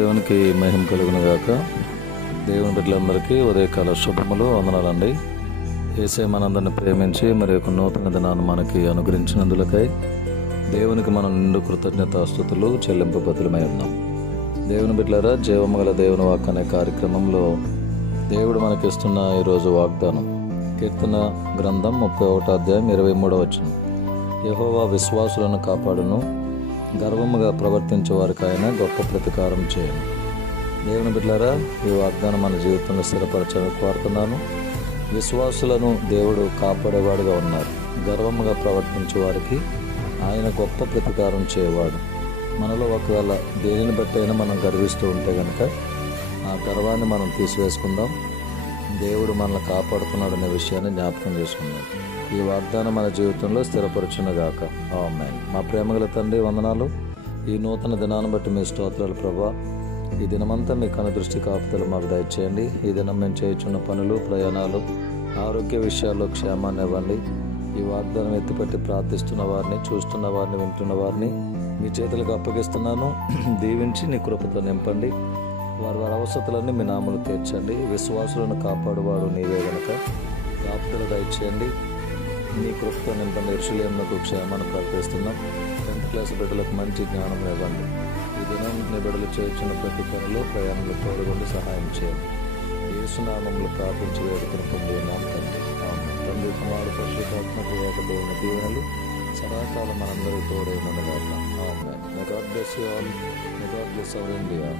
దేవునికి మహిమ కలుగును గాక. దేవుని బిడ్డలందరికీ ఉదయకాల శుభములు, వందనాలండి. యేసయ్య మనందరిని ప్రేమించి మరి ఒక నూతన దినాన్ని మనకి అనుగ్రహించినందులకై దేవునికి మనం నిండు కృతజ్ఞతాస్తుతులు చెల్లింపబద్దులమై ఉన్నాం. దేవుని బిడ్డలారా, జీవము గల దేవుని వాక్ అనే కార్యక్రమంలో దేవుడు మనకిస్తున్న ఈరోజు వాగ్దానం కీర్తన గ్రంథం 31వ అధ్యాయం 23వ వచనం. యెహోవా విశ్వాసులను కాపాడును, గర్వముగా ప్రవర్తించే వారికి ఆయన గొప్ప ప్రతీకారం చేయను. దేవుని బిడ్డలారా, ఈ వాగ్దానం మన జీవితంలో స్థిరపరచాలని కోరుతున్నాను. విశ్వాసులను దేవుడు కాపాడేవాడుగా ఉన్నారు. గర్వముగా ప్రవర్తించే వారికి ఆయన గొప్ప ప్రతీకారం చేయవాడు. మనలో ఒకవేళ దేనిని బట్టి అయినా మనం గర్విస్తూ ఉంటే కనుక ఆ గర్వాన్ని మనం తీసివేసుకుందాం. దేవుడు మనల్ని కాపాడుతున్నాడనే విషయాన్ని జ్ఞాపకం చేసుకుందాం. ఈ వాగ్దానం మన జీవితంలో స్థిరపరచునుగాక. ఆమేన్. మా ప్రేమగల తండ్రి, వందనాలు. ఈ నూతన దినాన్ని బట్టి మీ స్తోత్రాలు ప్రభా. ఈ దినమంతా మీ కనుదృష్టి కాపుదలు మాకు దయచేయండి. ఈ దినం మేము చేయుచున్న పనులు, ప్రయాణాలు, ఆరోగ్య విషయాల్లో క్షేమాన్ని ఇవ్వండి. ఈ వాగ్దానం ఎత్తిపెట్టి ప్రార్థిస్తున్న వారిని, చూస్తున్న వారిని, వింటున్న వారిని మీ చేతులకు అప్పగిస్తున్నాను. దీవించి నీ కృపతో నింపండి. వారి అవసరతలన్నీ మీ నామలు తీర్చండి. విశ్వాసులను కాపాడువాడు నీవే గనక కాపుదలు దయచేయండి. నీ కృపతో నింపండి. యెరూషలేమునకు క్షేమాన్ని ప్రకటిస్తున్నాం. 10th క్లాస్ బిడ్డలకు మంచి జ్ఞానం ఇవ్వండి. ఈ దినం నీ బిడ్డలు చేయించిన ప్రతి పనులు, ప్రయాణంలో తోడుగుండి సహాయం చేయండి. యేసునామములో ప్రార్థించి వేడుకను పొందున్నాం తండ్రి. ఆమేన్. తండ్రి, కుమారుడు, పరిశుద్ధాత్మకు ఏక దేవుని దీవెనలు సదాకాలం మనందరూ తోడై ఉండగాక. ఆమేన్. May God bless you all. May God bless our India.